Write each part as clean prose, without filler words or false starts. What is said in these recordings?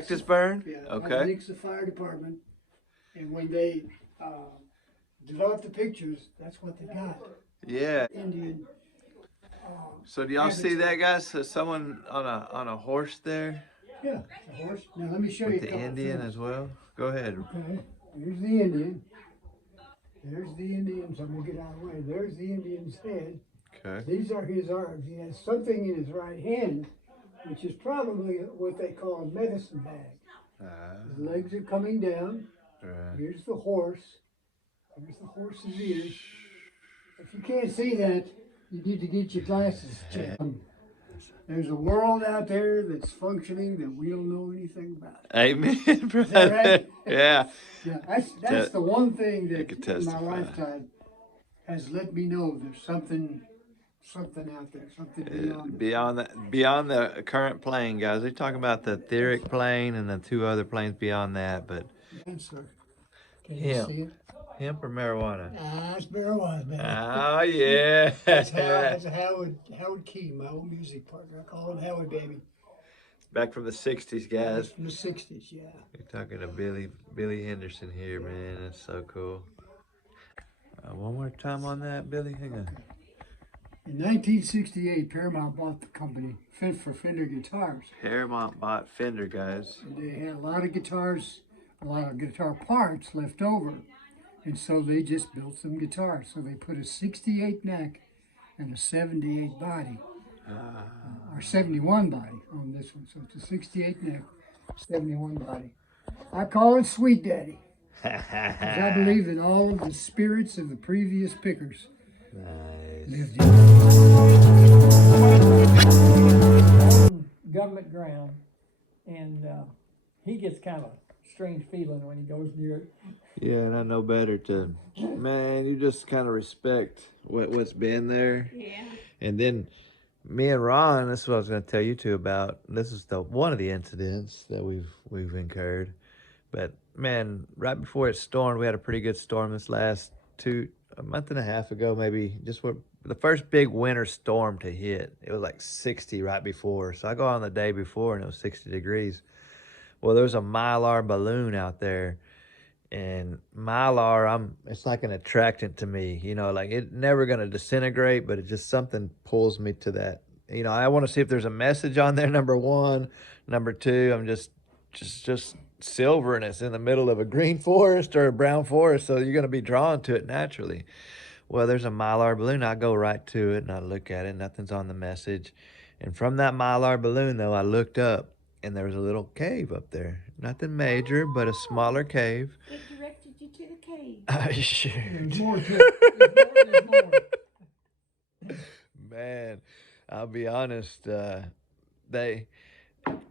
cactus burn? Yeah, Okay. that links the fire department. And when they developed the pictures, that's what they got. Yeah. Indian. So do y'all see that, guys? So someone on a horse there Yeah, the horse. Now let me show you with a the couple Indian things. as well. Go ahead. Okay, here's the Indian. There's the Indian's. I'm gonna get out of the way. There's the Indian's head. Okay. These are his arms. He has something in his right hand, which is probably what they call a medicine bag. His legs are coming down. Right. Here's the horse. Here's the horse's ears. If you can't see that, you need to get your glasses checked. There's a world out there that's functioning that we don't know anything about. Amen, brother. Is that right? Yeah. Yeah, that's the one thing that could in my testify. lifetime has let me know there's something out there, something Beyond the current plane, guys. They're talking about the etheric plane and the two other planes beyond that, but Answer. Can you hemp. see it? Hemp or marijuana? It's marijuana, man. Oh yeah. That's Howard Key, my old music partner. I call him Howard, baby. Back from the 60s, guys. From the 60s, yeah. You're talking to Billy Henderson here, man. That's so cool. One more time on that, Billy. Hang on. In 1968, Paramount bought the company for Fender guitars. Paramount bought Fender, guys. And they had a lot of guitar parts left over. And so they just built some guitars. So they put a 68 neck and a 78 body, or 71 body on this one. So it's a 68 neck, 71 body. I call it Sweet Daddy. Because I believe that all of the spirits of the previous pickers lived in government ground, and he gets kind of strange feeling when he goes near it. Yeah, and I know better to, man, you just kind of respect what's been there. Yeah. And then me and Ron, this is what I was going to tell you two about. This is one of the incidents that we've incurred. But man, right before it stormed, we had a pretty good storm this last a month and a half ago, maybe, just the first big winter storm to hit. It was like 60 right before. So I go on the day before and it was 60 degrees. Well, there's a Mylar balloon out there. And Mylar, it's like an attractant to me, like it's never going to disintegrate, but it just something pulls me to that. I want to see if there's a message on there, number one. Number two, I'm just silver and it's in the middle of a green forest or a brown forest, so you're going to be drawn to it naturally. Well, there's a Mylar balloon. I go right to it and I look at it. Nothing's on the message. And from that Mylar balloon, though, I looked up and there was a little cave up there. Nothing major, but a smaller cave. It directed you to the cave. I sure. There's more to it. There's more. Man, I'll be honest.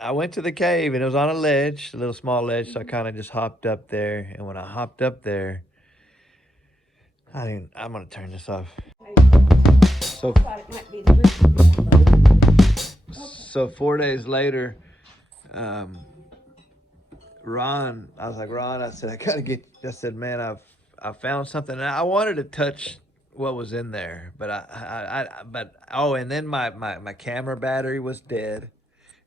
I went to the cave and it was on a ledge, a little small ledge. So I kind of just hopped up there. And when I hopped up there, I'm gonna turn this off. So, Thought it might be the roof. so 4 days later, Ron, I was like, Ron, I said, I said, man, I found something. And I wanted to touch what was in there, but and then my camera battery was dead.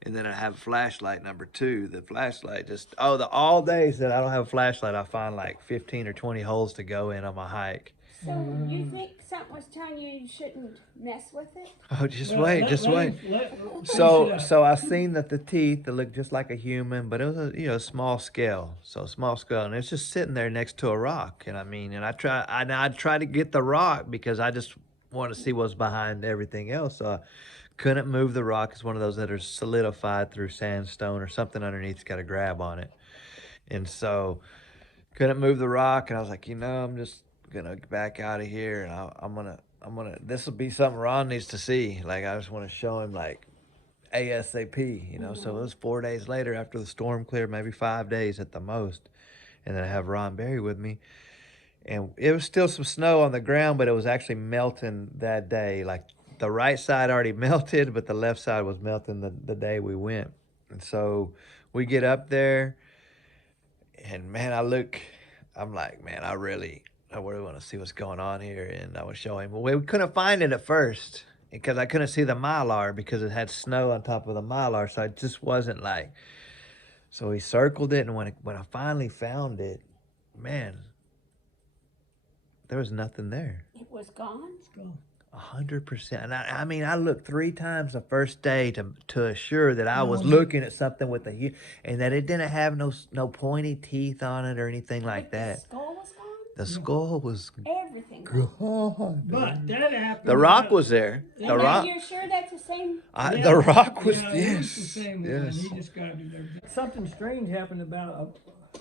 And then I have flashlight number two. The flashlight all days that I don't have a flashlight, I find like 15 or 20 holes to go in on my hike. So you think something was telling you shouldn't mess with it? Oh, just wait. So I seen that the teeth that looked just like a human, but it was a small scale. So small scale, and it's just sitting there next to a rock. And I try to get the rock because I just want to see what's behind everything else. So I couldn't move the rock. It's one of those that are solidified through sandstone or something underneath's got a grab on it. And so couldn't move the rock, and I was like, I'm just gonna back out of here, and I'm gonna this will be something Ron needs to see. Like, I just want to show him, like, ASAP, So it was 4 days later after the storm cleared, maybe 5 days at the most, and then I have Ron Berry with me, and it was still some snow on the ground, but it was actually melting that day. Like, the right side already melted, but the left side was melting the day we went. And so we get up there, and man, I'm like, man, I really want to see what's going on here. And I was showing him. Well, we couldn't find it at first because I couldn't see the Mylar because it had snow on top of the Mylar. So it just wasn't like, So he circled it, and when I finally found it, man, there was nothing there. It was gone. 100%. And I mean, I looked 3 times the first day to assure that I was looking at something with and that it didn't have no pointy teeth on it or anything like The that. skull was gone. The skull was Everything gone. gone. But that happened. The rock was there. The And rock. you're sure that's the same? The rock was Yeah, yes. it's the same one. Yes. He described it there. Something strange happened about a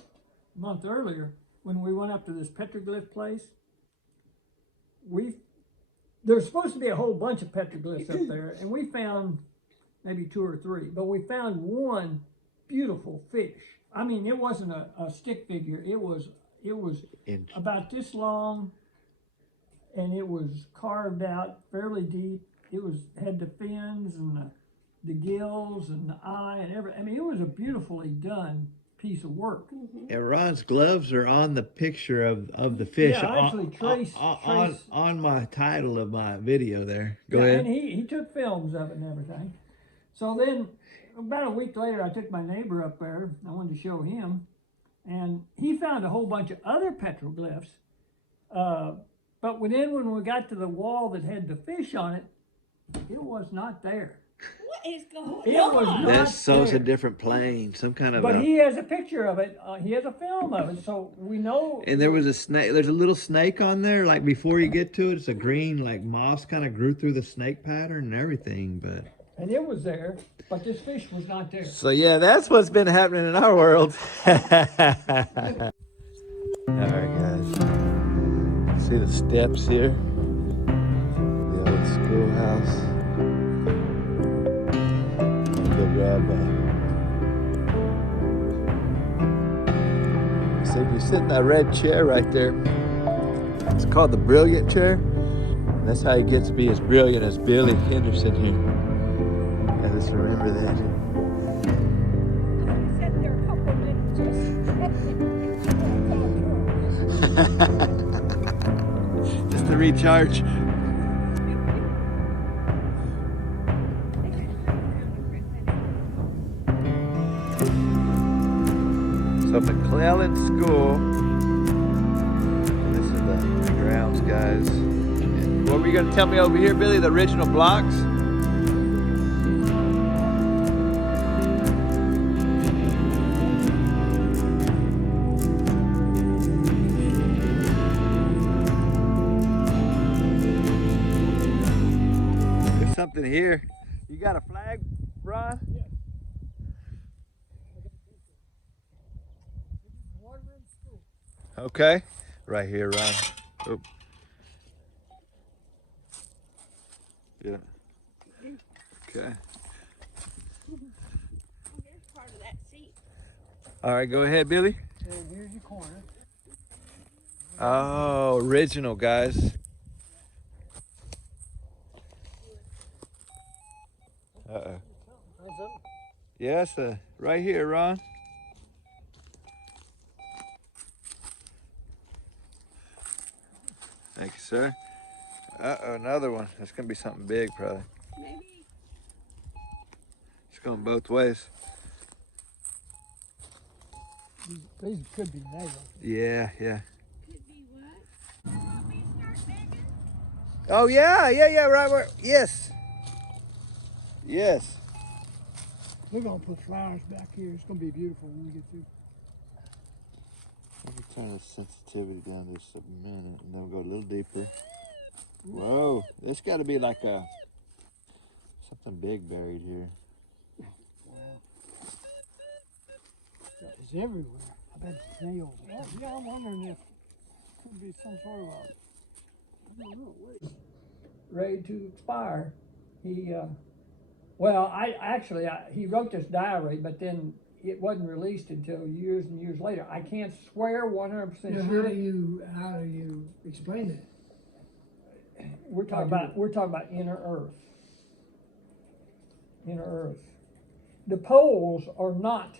month earlier when we went up to this petroglyph place. There's supposed to be a whole bunch of petroglyphs up there, and we found maybe 2 or 3, but we found one beautiful fish. I mean, it wasn't a stick figure. It was about this long, and it was carved out fairly deep. It had the fins and the gills and the eye and everything. I mean, it was a beautifully done piece of work. And Ron's gloves are on the picture of the fish. Yeah, I actually traced on my title of my video there. Go yeah, ahead. and he took films of it and everything. So then, about a week later, I took my neighbor up there. I wanted to show him, and he found a whole bunch of other petroglyphs. But when we got to the wall that had the fish on it, it was not there. What is going It on? was not That's so it's a there. different plane, some kind of. But a, he has a picture of it. He has a film of it, so we know. and there was a snake. There's a little snake on there. Like before you get to it, it's a green like moss kind of grew through the snake pattern and everything. But And it was there, but this fish was not there. so yeah, that's what's been happening in our world. All right, guys. See the steps here. The old schoolhouse. Go grab so if you sit in that red chair right there, it's called the brilliant chair. And that's how he gets to be as brilliant as Billy Henderson here. And let's remember that. Said there a couple minutes. Just to recharge. So McClellan School. This is the grounds, guys. And what were you gonna tell me over here, Billy? The original blocks? There's something here. You got a flag, Ron? Okay, right here, Ron. Oop. Yeah. Okay. Here's part of that seat. All right, go ahead, Billy. And here's your corner. Oh, original, guys. Uh-oh. Yes, right here, Ron. Thank you, sir. Uh-oh, another one. That's gonna be something big, probably. Maybe. It's going both ways. These could be nails. Yeah, yeah. Could be what? Want me to start digging? Oh, yeah, right where, yes. Yes. We're gonna put flowers back here. It's gonna be beautiful when we get through. Let me turn the sensitivity down just a minute and then we'll go a little deeper. Whoa, this got to be like something big buried here. It's everywhere. I bet it's nails. Yeah, I'm wondering if it could be some sort of I don't know. Ready to expire. He wrote this diary, but then it wasn't released until years and years later. I can't swear 100% Now, sure. how do you explain that? We're talking about inner Earth. Inner Earth. The poles are not.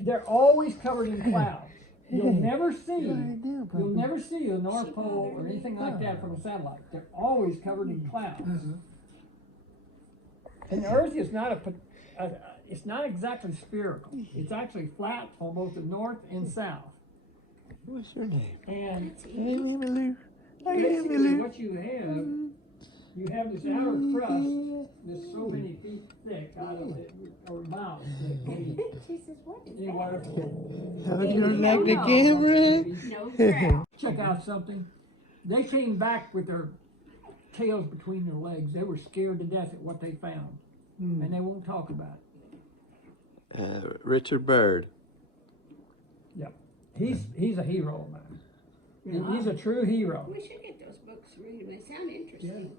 They're always covered in clouds. You'll never see the North Pole or anything like that from a satellite. They're always covered in clouds. And the Earth is not it's not exactly spherical. It's actually flat on both the north and south. What's your name? And Hey, Lou. basically what you have this outer crust that's so many feet thick, out of it, or miles thick, maybe She says, what is anywhere that? Oh, you don't like the camera? No crap. Check out something. They came back with their tails between their legs. They were scared to death at what they found, and they won't talk about it. Richard Bird. Yep, he's a hero of mine. He's a true hero. We should get those books read. They sound interesting.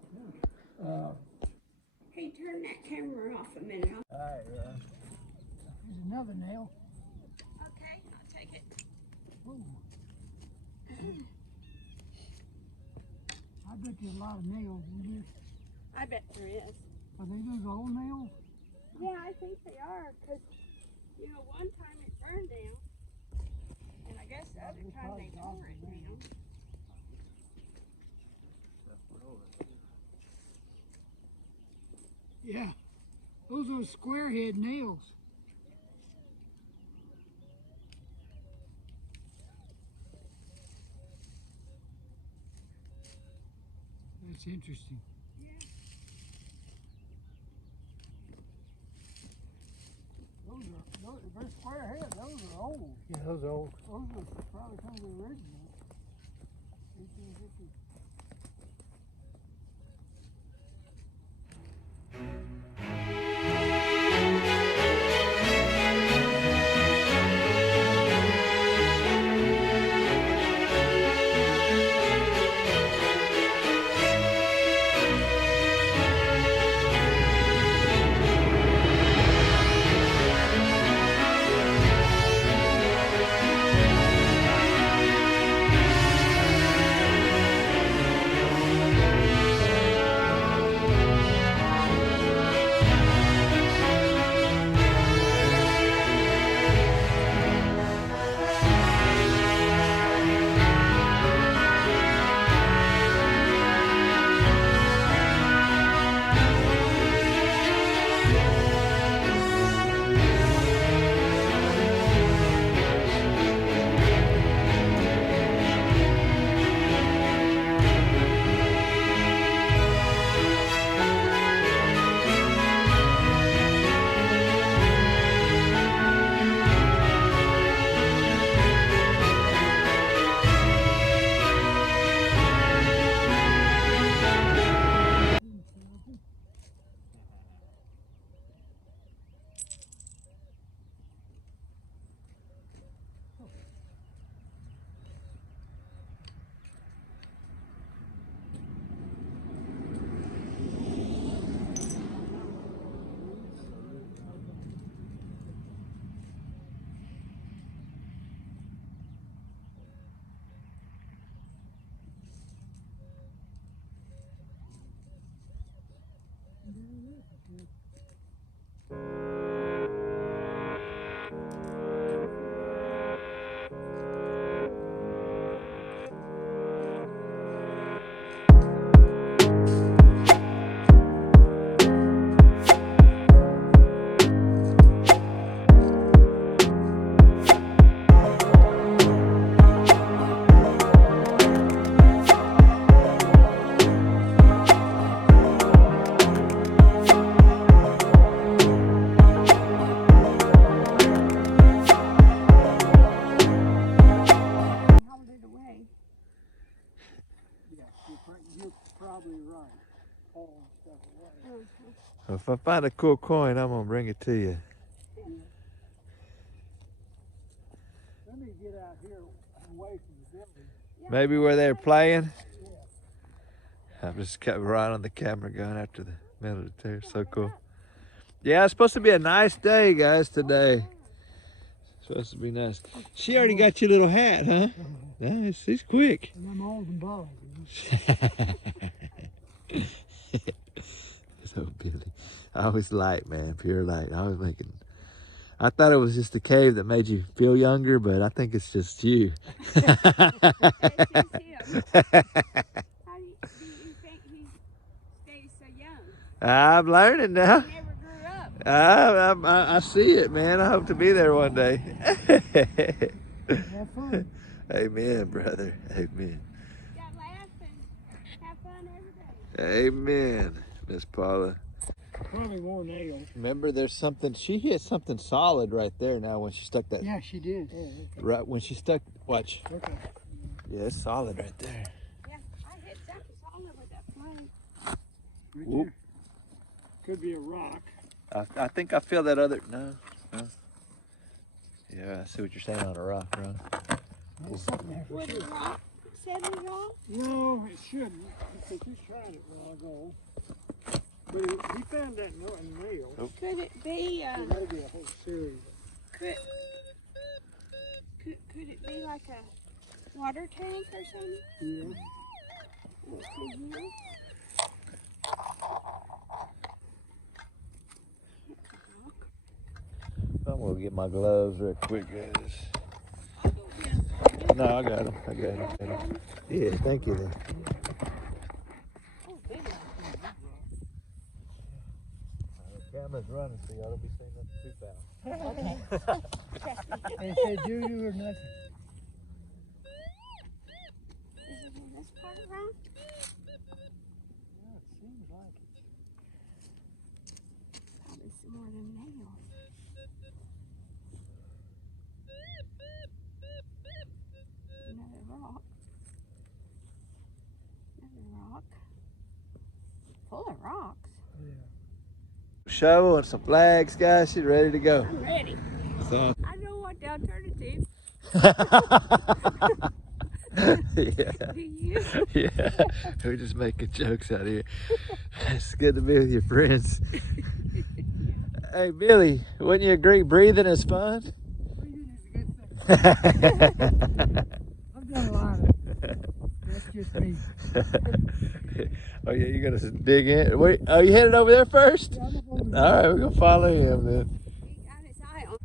Hey, turn that camera off a minute. There's another nail. Okay, I'll take it. I bet there's a lot of nails in here. I bet there is. Are they those old nails? Yeah, I think they are, because, one time it burned down, and I guess the other time they tore it down. Yeah, those are square head nails. That's interesting. They're square head. Those are old. Yeah, those old. Those are probably some of the originals. 1850. If I find a cool coin, I'm gonna bring it to you. Let me get out here away from the building. Maybe where they're playing. I'm just kept right on the camera going after the military. So cool. Yeah, it's supposed to be a nice day, guys, today. It's supposed to be nice. She already got your little hat, huh? Nice. She's quick. And I'm old and bald. So Billy, I always light, man, pure light. I thought it was just the cave that made you feel younger, but I think it's just you. How do you think he stays so young? I'm learning now. He never grew up. I see it, man. I hope to be there one day. Have fun. Amen, brother. Amen. Got laugh and have fun every day. Amen, Miss Paula. Probably more nails. Remember, there's something. She hit something solid right there. Now, when she stuck that. Yeah, she did. Right when she stuck. Watch. Okay. Yeah, it's solid right there. Yeah, I hit something solid with that flame. Right Whoop. there. Could be a rock. I think I feel that other. No. Yeah, I see what you're saying on a rock, Ron. There's something there. Would it rock? Set it wrong? No, it shouldn't. Because he tried it a while ago. But he found that nail. Could it be, There might be a whole series. could it be like a water tank or something? Yeah. Mhm. I'm gonna get my gloves real quick, guys. No, I got them. I got them. Yeah, thank you. Then. Oh, big The camera's running, so y'all don't be saying nothing too foul. They say doo-doo or nothing. Is it in this part around? Yeah, it seems like it. Probably some more of them nails. Another rock. Another rock. Full of rocks. Shovel and some flags, guys. She's ready to go. I'm ready. So. I know what the alternative. Yeah. Do you? Yeah. We're just making jokes out here. It's good to be with your friends. Hey, Billy, wouldn't you agree breathing is fun? Breathing is a good thing. I've done a lot of it. That's just me. Oh yeah, you gonna dig in? Wait, oh, you headed over there first? Yeah, I'm All over there. right, we're gonna follow him then. He got his eye on.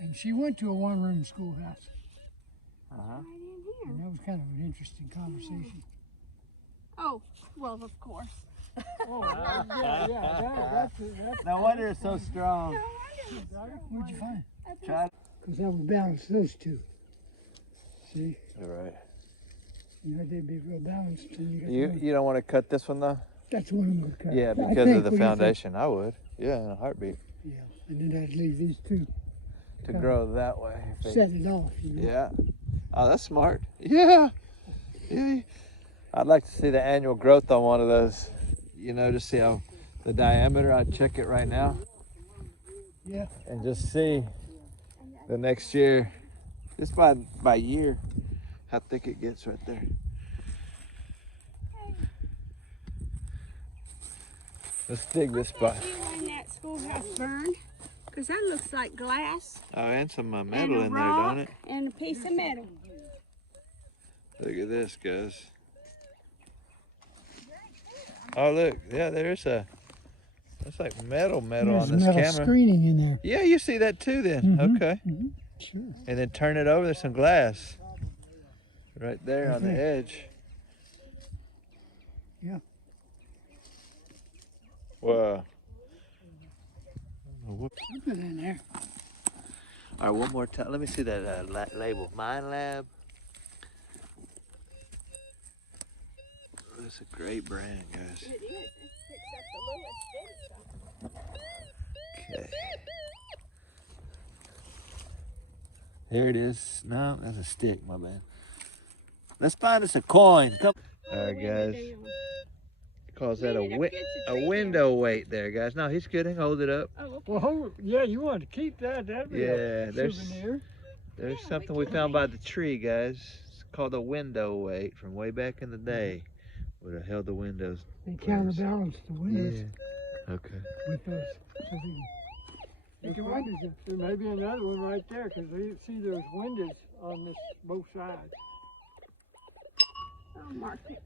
And she went to a one-room schoolhouse. Right in here. And that was kind of an interesting conversation. Oh, well, of course. Oh, yeah. That's No wonder it's so strong. What'd you find? Try. Because that would balance those two. See? All right. You know, they'd be real balanced. And you got the one- You don't want to cut this one though? That's one I'm going to cut. Yeah, I because think, of the what do you think? foundation. I would. Yeah, in a heartbeat. Yeah, and then I'd leave these two. To grow that way. I think. Set it off, you know? Yeah. Oh, that's smart. Yeah. Yeah. I'd like to see the annual growth on one of those. You know, to see how the diameter. I'd check it right now. Yeah. And just see the next year, just by year, how thick it gets right there. Let's dig this spot. You when that schoolhouse burned? Because that looks like glass. Oh, and some And metal a in there, rock don't it? and a piece of metal. Look at this, guys. Oh, look. Yeah, there's a. That's like metal on There's this metal camera. screening in there. Yeah, you see that too then. Mhm, Okay. mhm, Sure. And then turn it over. There's some glass. Right there on the Okay. edge. Yeah. Wow. Put it in there. All right, one more time. Let me see that label. Mine Lab. That's a great brand, guys. It is. It picks up the little steady stuff. Okay. Here it is. No, that's a stick, my bad. Let's find us a coin. Come. All right, guys. calls that Yeah, a, that wi fits the a tree window weight there, guys. No, he's kidding. Hold it up. Oh, okay. Well, hold, yeah, you want to keep that. That'd be Yeah, a there's souvenir. there's Yeah, something we we can found hang by it. the tree, guys. It's called a window weight from way back in the day. Would have held the windows. They place. counterbalance the windows Yeah. Okay. with those. So There may be another one right there because you see there's windows on this both sides. I'll mark it.